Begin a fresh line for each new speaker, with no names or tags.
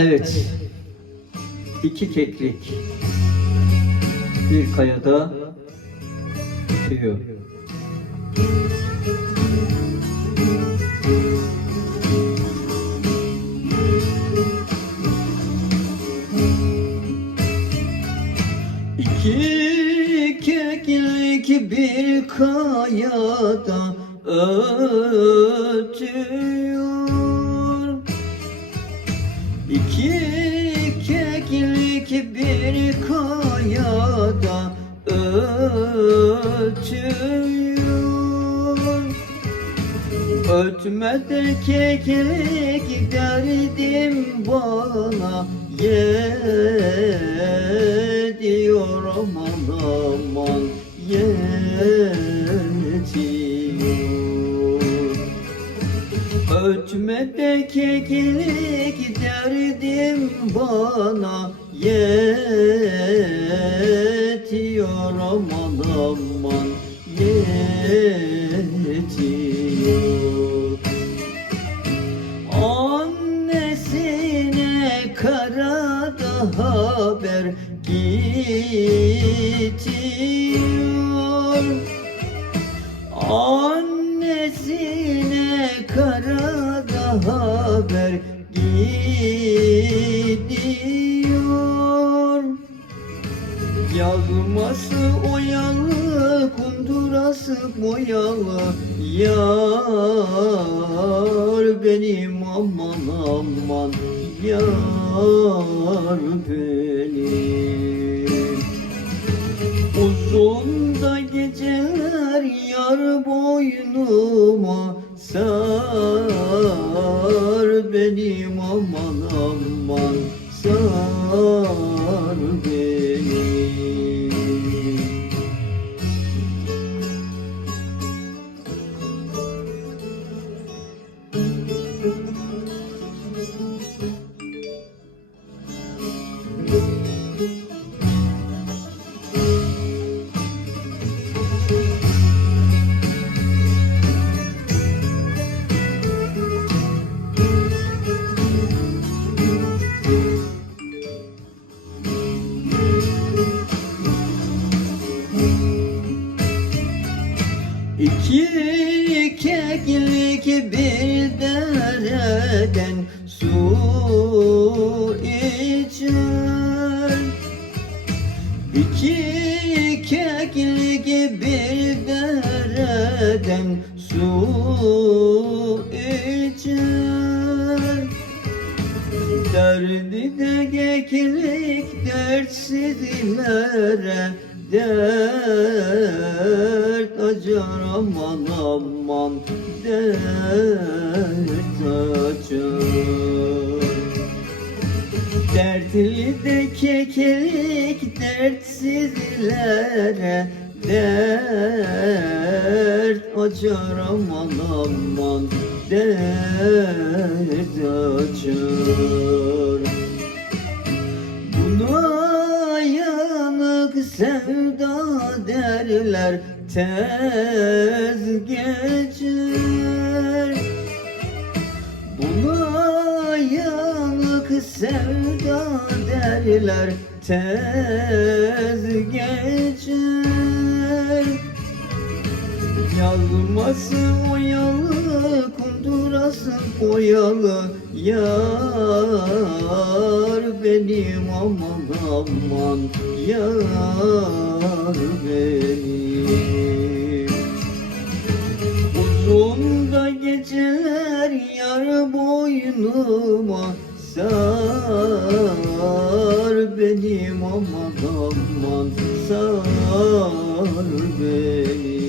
Evet. İki keklik. Bir kayada bitiyor. İki keklik bir kayada ötüyor. Keklik bir kayada ötüyor. Ötme de keklik derdim bana yediyor aman aman yetiyor. Ötme de keklik derdim bana yetiyor aman aman yetiyor. Annesine karada haber gidiyor. Annesine karada haber gidiyor. Yazması oyalı, kundurası boyalı Yar benim aman aman Yar benim Uzun da geceler yar boynuma Sar benim aman aman Keklik bir dereden su içer. İki keklik bir dereden su içer. Derdi de keklik dertsizlere dert açar aman aman dert açar. Dertli de keklik dertsizlere dert açar aman aman dert açar sevda derler tez geçer. Buna yanık sevda derler tez geçer Yazması oyalı, kundurası boyalı Yar benim aman aman Yar benim. Uzun da geceler yar boynuma Sar sar benim aman aman sar beni